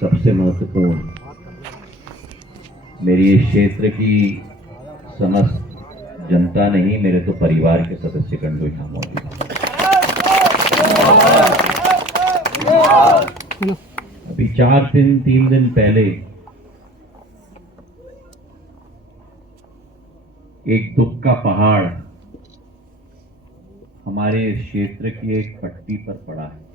सबसे महत्वपूर्ण मेरी इस क्षेत्र की समस्त जनता नहीं, मेरे तो परिवार के सदस्यगण जो यहाँ मौजूद हैं। अभी 3 दिन पहले एक दुख का पहाड़ हमारे क्षेत्र की एक पट्टी पर पड़ा है।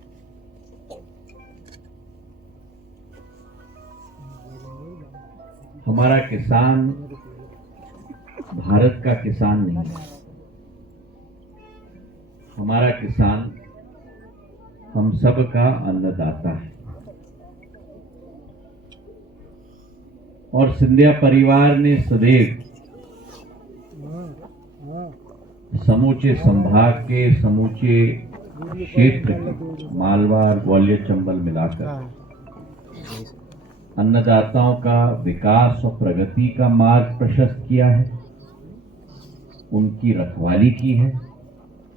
हमारा किसान भारत का किसान नहीं है, हमारा किसान हम सब का अन्नदाता है। और सिंधिया परिवार ने सदैव समूचे संभाग के समूचे क्षेत्र के मालवा ग्वालियर चंबल मिलाकर अन्नदाताओं का विकास और प्रगति का मार्ग प्रशस्त किया है, उनकी रखवाली की है,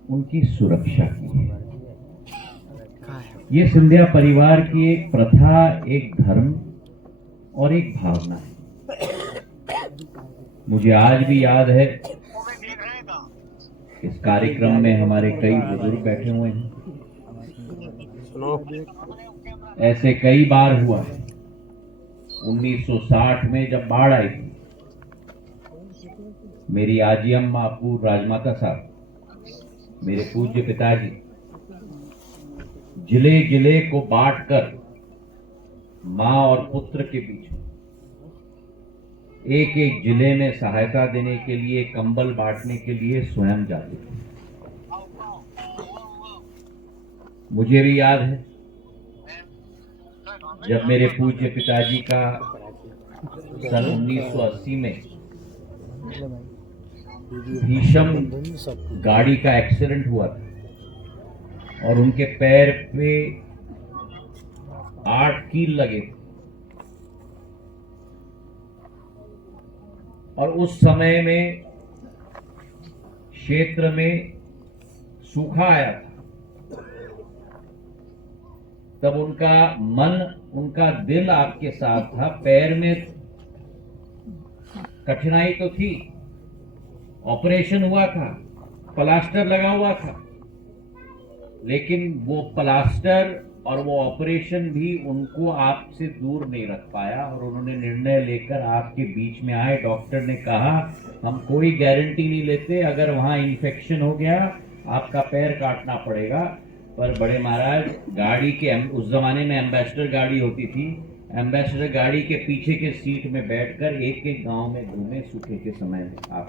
उनकी सुरक्षा की है। ये सिंधिया परिवार की एक प्रथा, एक धर्म और एक भावना है। मुझे आज भी याद है, इस कार्यक्रम में हमारे कई बुजुर्ग बैठे हुए हैं। ऐसे कई बार हुआ है। 1960 में जब बाढ़ आई थी, मेरी आजी अम्मा अपूर राजमाता साहब, मेरे पूज्य पिताजी जिले जिले को बांटकर मां और पुत्र के बीच एक एक जिले में सहायता देने के लिए, कंबल बांटने के लिए स्वयं जाते थे। मुझे भी याद है जब मेरे पूज्य पिताजी का सन 1980 में भीषण गाड़ी का एक्सीडेंट हुआ था और उनके पैर पे 8 कील लगे और उस समय में क्षेत्र में सूखा आया था। तब उनका मन, उनका दिल आपके साथ था। पैर में कठिनाई तो थी, ऑपरेशन हुआ था, प्लास्टर लगा हुआ था, लेकिन वो प्लास्टर और वो ऑपरेशन भी उनको आपसे दूर नहीं रख पाया और उन्होंने निर्णय लेकर आपके बीच में आए। डॉक्टर ने कहा हम कोई गारंटी नहीं लेते, अगर वहां इन्फेक्शन हो गया आपका पैर काटना पड़ेगा। पर बड़े महाराज, गाड़ी के उस जमाने में एम्बेसडर गाड़ी होती थी, एम्बेसडर गाड़ी के पीछे के सीट में बैठकर एक एक गांव में घूमे सूखे के समय में। आप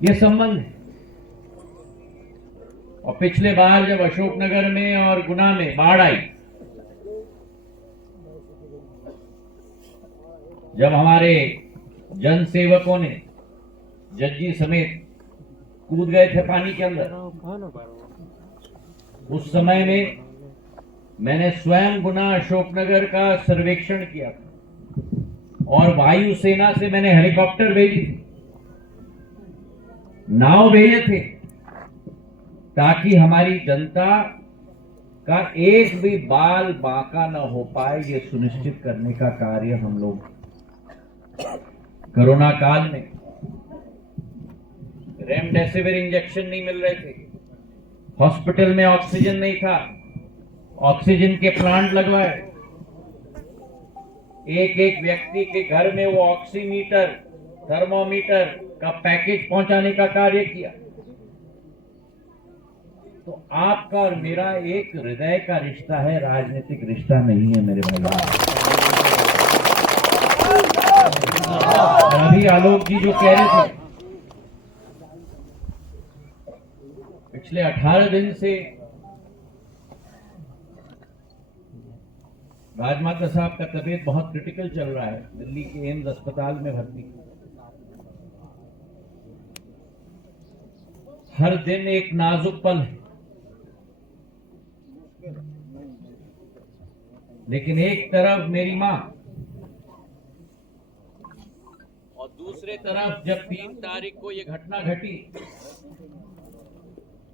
ये संबंध है। और पिछले बार जब अशोकनगर में और गुना में बाढ़ आई, जब हमारे जन सेवकों ने जज्जी समेत कूद गए थे पानी के अंदर, उस समय में मैंने स्वयं गुना अशोकनगर का सर्वेक्षण किया था और वायुसेना से मैंने हेलीकॉप्टर भेजी थी, नाव भेजे थे, ताकि हमारी जनता का एक भी बाल बांका न हो पाए, ये सुनिश्चित करने का कार्य हम लोग। कोरोना काल में रेमडेसिविर इंजेक्शन नहीं मिल रहे थे, हॉस्पिटल में ऑक्सीजन नहीं था, ऑक्सीजन के प्लांट लगवाए, एक एक व्यक्ति के घर में वो ऑक्सीमीटर, थर्मोमीटर का पैकेज पहुंचाने का कार्य किया। तो आपका और मेरा एक हृदय का रिश्ता है, राजनीतिक रिश्ता नहीं है मेरे भाई। अभी आलोक जी जो कह रहे थे, पिछले 18 दिन से राजमाता साहब का तबीयत बहुत क्रिटिकल चल रहा है, दिल्ली के एम्स अस्पताल में भर्ती। हर दिन एक नाजुक पल है, लेकिन एक तरफ मेरी मां और दूसरे तरफ जब 3 तारीख को ये घटना घटी,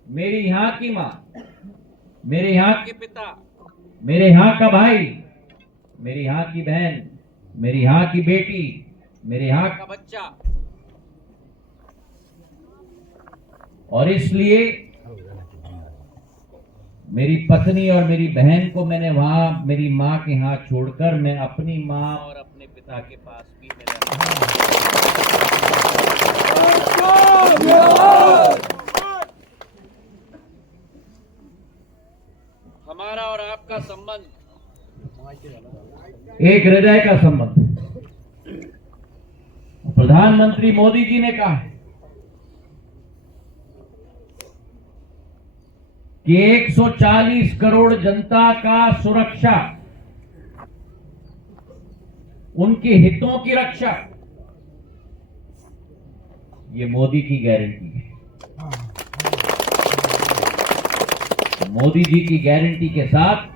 मेरी यहाँ की मां, मेरे यहाँ के पिता मेरे यहाँ का भाई, मेरी यहाँ की बहन, मेरी यहाँ की बेटी, मेरे यहाँ का बच्चा। और इसलिए मेरी पत्नी और मेरी बहन को मैंने वहां मेरी माँ के यहाँ छोड़कर मैं अपनी माँ और अपने पिता के पास भी हमारा और आपका संबंध एक हृदय का संबंध है। प्रधानमंत्री मोदी जी ने कहा है कि 140 करोड़ जनता का सुरक्षा, उनके हितों की रक्षा, ये मोदी की गारंटी है। मोदी जी की गारंटी के साथ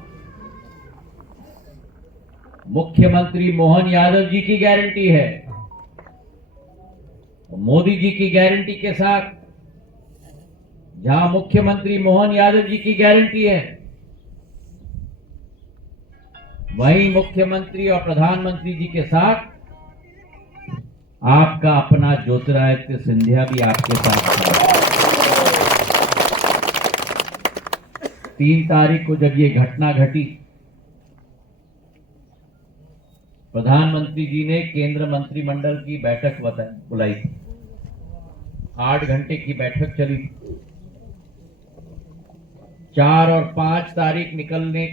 मुख्यमंत्री मोहन यादव जी की गारंटी है। मोदी जी की गारंटी के साथ जहां मुख्यमंत्री मोहन यादव जी की गारंटी है, वहीं मुख्यमंत्री और प्रधानमंत्री जी के साथ आपका अपना ज्योतिरादित्य सिंधिया भी आपके साथ है। 3 तारीख को जब ये घटना घटी, प्रधानमंत्री जी ने केंद्र मंत्रिमंडल की बैठक बुलाई थी। 8 घंटे की बैठक चली। 4 और 5 तारीख निकलने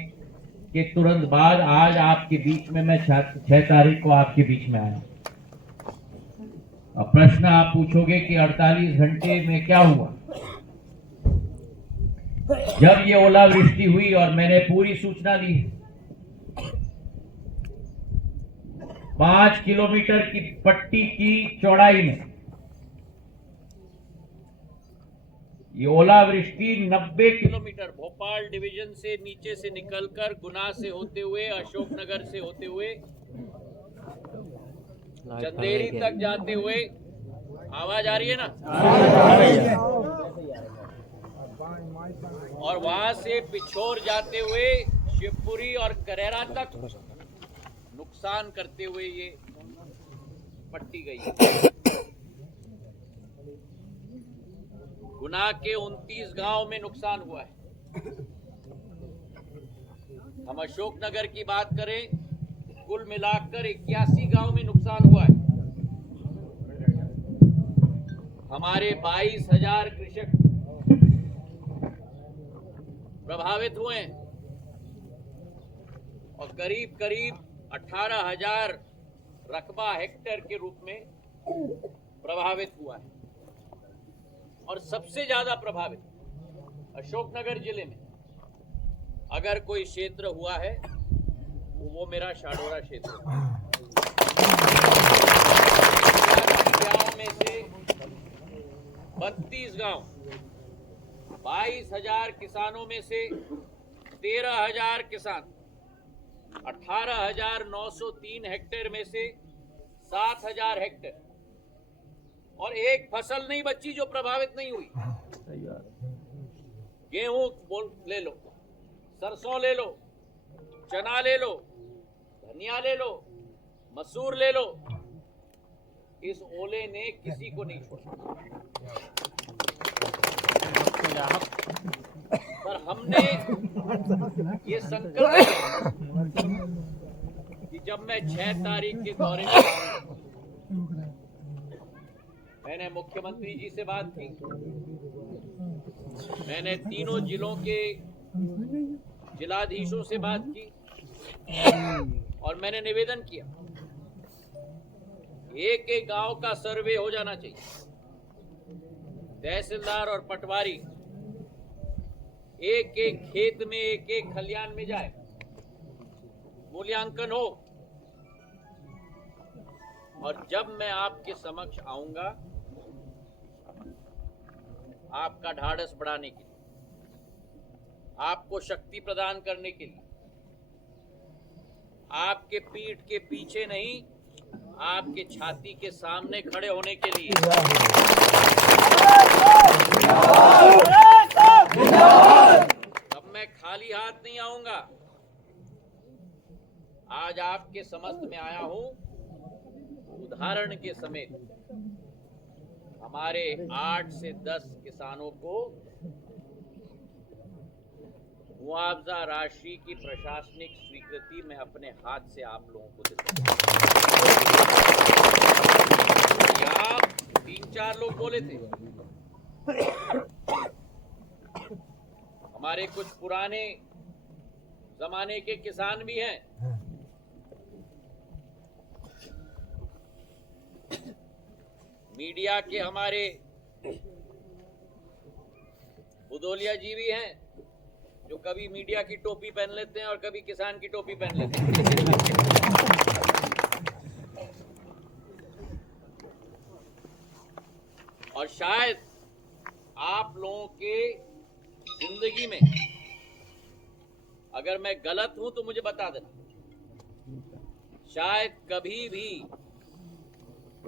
के तुरंत बाद आज आपके बीच में मैं 6 तारीख को आपके बीच में आया। अब प्रश्न आप पूछोगे कि 48 घंटे में क्या हुआ। जब ये ओलावृष्टि हुई और मैंने पूरी सूचना दी, 5 किलोमीटर की पट्टी की चौड़ाई में ये ओलावृष्टि 90 किलोमीटर भोपाल डिवीजन से नीचे से निकलकर गुना से होते हुए, अशोकनगर से होते हुए, चंदेरी तक जाते हुए, आवाज आ रही है ना, और वहां से पिछोर जाते हुए शिवपुरी और करेरा तक नुकसान करते हुए ये पट्टी गई है। गुना के 29 गांव में नुकसान हुआ है। हम अशोकनगर की बात करें, कुल मिलाकर 81 गांव में नुकसान हुआ है। हमारे 22,000 कृषक प्रभावित हुए हैं और करीब करीब 18,000 रकबा हेक्टेयर के रूप में प्रभावित हुआ है। और सबसे ज्यादा प्रभावित अशोकनगर जिले में अगर कोई क्षेत्र हुआ है तो वो मेरा शाडोरा क्षेत्र है। गांव में से 32 गांव, 22,000 किसानों में से 13,000 किसान, 18,903 हेक्टेयर में से 7,000 हेक्टेयर, और एक फसल नहीं बची जो प्रभावित नहीं हुई। गेहूं ले लो, सरसों ले लो, चना ले लो, धनिया ले लो, मसूर ले लो, इस ओले ने किसी को नहीं छोड़ा। पर हमने ये संकल्प लिया कि जब मैं 6 तारीख के दौरे में, मैंने मुख्यमंत्री जी से बात की, मैंने तीनों जिलों के जिलाधीशों से बात की और मैंने निवेदन किया, एक एक गांव का सर्वे हो जाना चाहिए। तहसीलदार और पटवारी एक एक खेत में, एक एक खलियान में जाए, मूल्यांकन हो, और जब मैं आपके समक्ष आऊंगा आपका ढाढ़स बढ़ाने के लिए, आपको शक्ति प्रदान करने के लिए, आपके पीठ के पीछे नहीं, आपके छाती के सामने खड़े होने के लिए। तब मैं खाली हाथ नहीं आऊंगा, आज आपके समस्त में आया हूं उदाहरण के समेत हमारे 8 से 10 किसानों को मुआवजा राशि की प्रशासनिक स्वीकृति मैं अपने हाथ से आप लोगों को देता हूं। आप 3-4 लोग बोले थे, हमारे कुछ पुराने जमाने के किसान भी हैं, मीडिया के हमारे बुदोलिया जी भी हैं जो कभी मीडिया की टोपी पहन लेते हैं और कभी किसान की टोपी पहन लेते हैं। और शायद आप लोगों के जिंदगी में अगर मैं गलत हूं तो मुझे बता देना। शायद कभी भी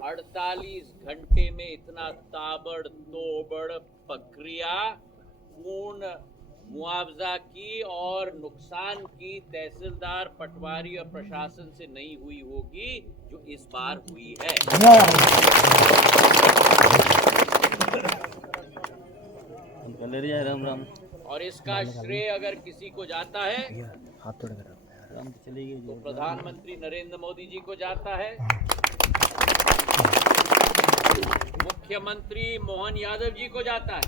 48 घंटे में इतना ताबड़तोड़ प्रक्रिया पूर्ण मुआवजा की और नुकसान की तहसीलदार, पटवारी और प्रशासन से नहीं हुई होगी जो इस बार हुई है। राम राम। और इसका श्रेय अगर किसी को जाता है तो प्रधानमंत्री नरेंद्र मोदी जी को जाता है, मुख्यमंत्री मोहन यादव जी को जाता है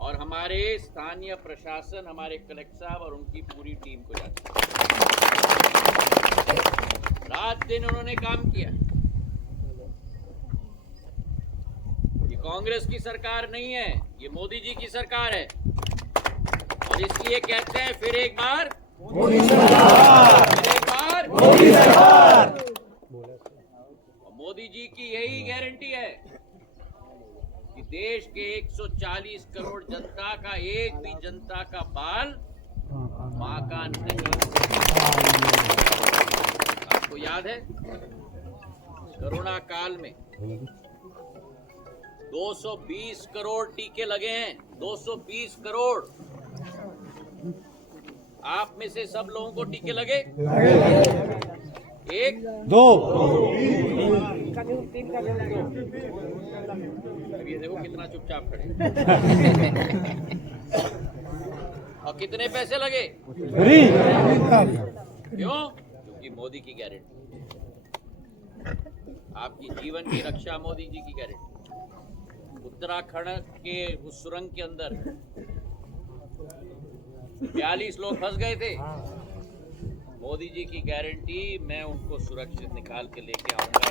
और हमारे स्थानीय प्रशासन, हमारे कलेक्टर साहब और उनकी पूरी टीम को जाता है। रात दिन उन्होंने काम किया। ये कांग्रेस की सरकार नहीं है, ये मोदी जी की सरकार है और इसलिए कहते हैं फिर एक बार मोदी सरकार, फिर एक बार मोदी सरकार। मोदी जी की यही गारंटी है कि देश के 140 करोड़ जनता का एक भी जनता का बाल बांका नहीं। आपको याद है कोरोना काल में 220 करोड़ टीके लगे हैं, 220 करोड़। आप में से सब लोगों को टीके लगे? एक दो अभी देखो कितना चुपचाप खड़े। और कितने पैसे लगे? क्यों? क्योंकि मोदी की गारंटी, आपकी जीवन की रक्षा मोदी जी की गारंटी। उत्तराखंड के उस सुरंग के अंदर 42 लोग फंस गए थे, मोदी जी की गारंटी मैं उनको सुरक्षित निकाल के लेके आऊंगा।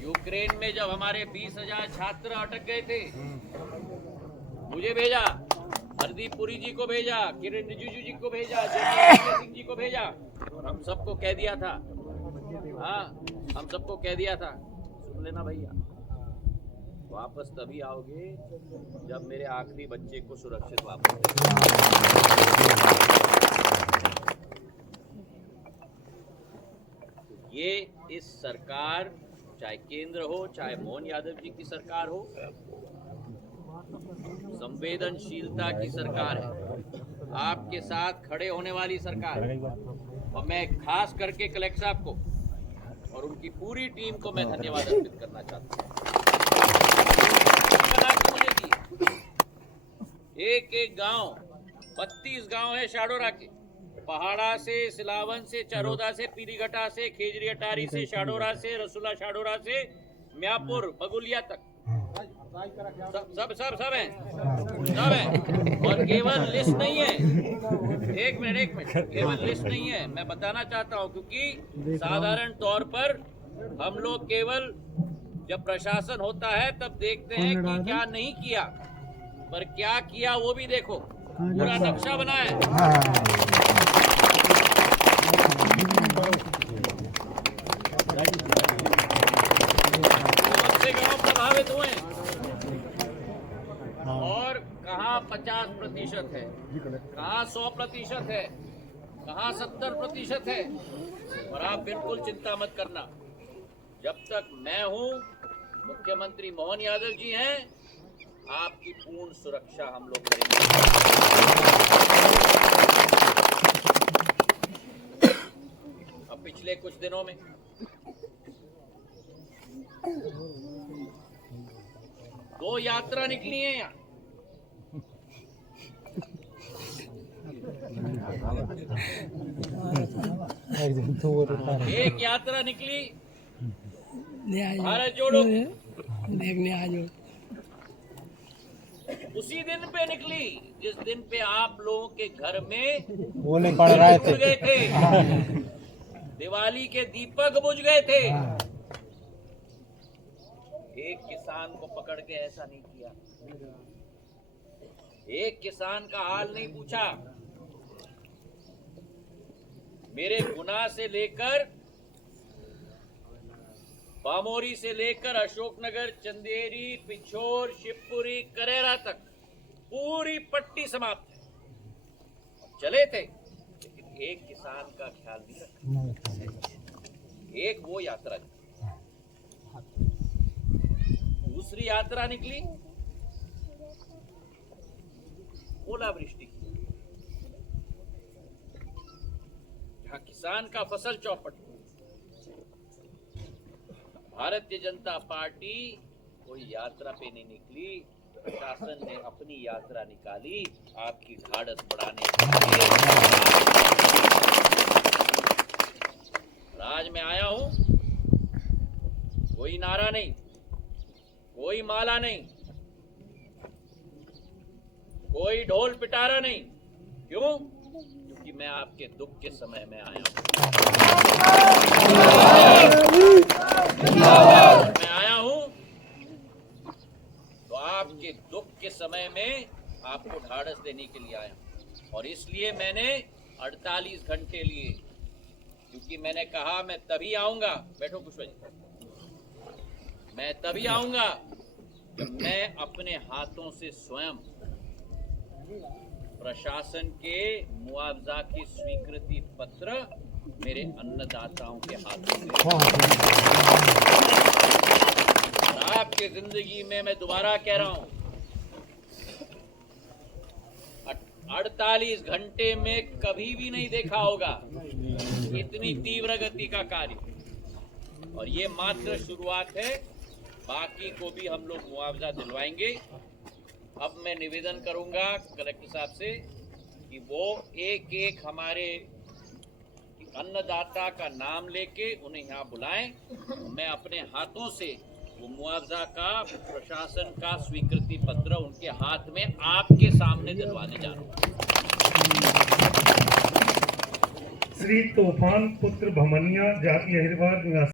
यूक्रेन में जब हमारे 20,000 छात्र अटक गए थे, मुझे भेजा, हरदीप पुरी जी को भेजा, किरण रिजिजू जी को भेजा, जयपाल सिंह जी को भेजा और हम सबको कह दिया था, हाँ हम सबको कह दिया था, सुन लेना भैया, वापस तभी आओगे जब मेरे आखिरी बच्चे को सुरक्षित वापस ये इस सरकार, चाहे केंद्र हो चाहे मोहन यादव जी की सरकार हो, संवेदनशीलता की सरकार है, आपके साथ खड़े होने वाली सरकार है। और मैं खास करके कलेक्टर साहब को और उनकी पूरी टीम को मैं धन्यवाद अर्पित करना चाहता हूँ। एक एक गांव, 32 गांव है शाडोरा के, पहाड़ा से, सिलावन से, चरोदा से, पीरीघटा से, खेजरी अटारी से, शाडोरा से, रसुला शाडोरा से, म्यापुर, बगुलिया तक, सब हैं। और केवल लिस्ट नहीं है, एक मिनट, केवल लिस्ट नहीं है, मैं बताना चाहता हूं, क्योंकि साधारण तौर पर हम लोग केवल जब प्रशासन होता है तब देखते हैं कि क्या नहीं किया, पर क्या किया वो भी देखो, पूरा नक्शा बना है। कौन से गांव प्रभावित हुए और कहाँ 50% है, कहाँ 100% है, कहाँ 70% है। और आप बिल्कुल चिंता मत करना, जब तक मैं हूँ, मुख्यमंत्री मोहन यादव जी हैं, आपकी पूर्ण सुरक्षा हम लोग करेंगे। अब पिछले कुछ दिनों में दो यात्रा निकली है यहाँ। एक यात्रा निकली भारत जोड़ो, देखने आ जाओ। उसी दिन पे निकली जिस दिन पे आप लोगों के घर में बोले पड़ रहे बुझ गए थे, दिवाली के दीपक बुझ गए थे। एक किसान को पकड़ के ऐसा नहीं किया, एक किसान का हाल नहीं पूछा। मेरे गुना से लेकर बामोरी से लेकर अशोकनगर, चंदेरी, पिछोर, शिवपुरी, करेरा तक पूरी पट्टी समाप्त है। चले थे, लेकिन एक किसान का ख्याल नहीं रखा। एक वो यात्रा निकली। दूसरी यात्रा निकली ओलावृष्टि की, जहां किसान का फसल चौपट हुआ। भारतीय जनता पार्टी कोई यात्रा पे नहीं निकली, प्रशासन ने अपनी यात्रा निकाली आपकी ढाढ़स बढ़ाने के लिए। आज मैं आया हूं, कोई नारा नहीं, कोई माला नहीं, कोई ढोल पिटारा नहीं। क्यों? क्योंकि मैं आपके दुख के समय में आया हूं। मैं आया हूं तो आपके दुख के समय में आपको ढाढ़स देने के लिए आया हूं। और इसलिए मैंने 48 घंटे लिए, क्योंकि मैंने कहा मैं तभी आऊंगा। बैठो कुछ बजे, मैं तभी आऊंगा जब मैं अपने हाथों से स्वयं प्रशासन के मुआवजा की स्वीकृति पत्र मेरे अन्नदाताओं के हाथों में। और आपकी जिंदगी में मैं दोबारा कह रहा हूं, 48 घंटे में कभी भी नहीं देखा होगा इतनी तीव्र गति का कार्य। और ये मात्र शुरुआत है, बाकी को भी हम लोग मुआवजा दिलवाएंगे। अब मैं निवेदन करूंगा कलेक्टर साहब से कि वो एक एक हमारे अन्नदाता का नाम लेके उन्हें यहाँ बुलाएं। मैं अपने हाथों से वो मुआवजा का, प्रशासन का स्वीकृति पत्र उनके हाथ में आपके सामने दिलवाने जा रहा हूँ। श्री तूफान पुत्र भमनिया, जाति अहिरवार निवासी।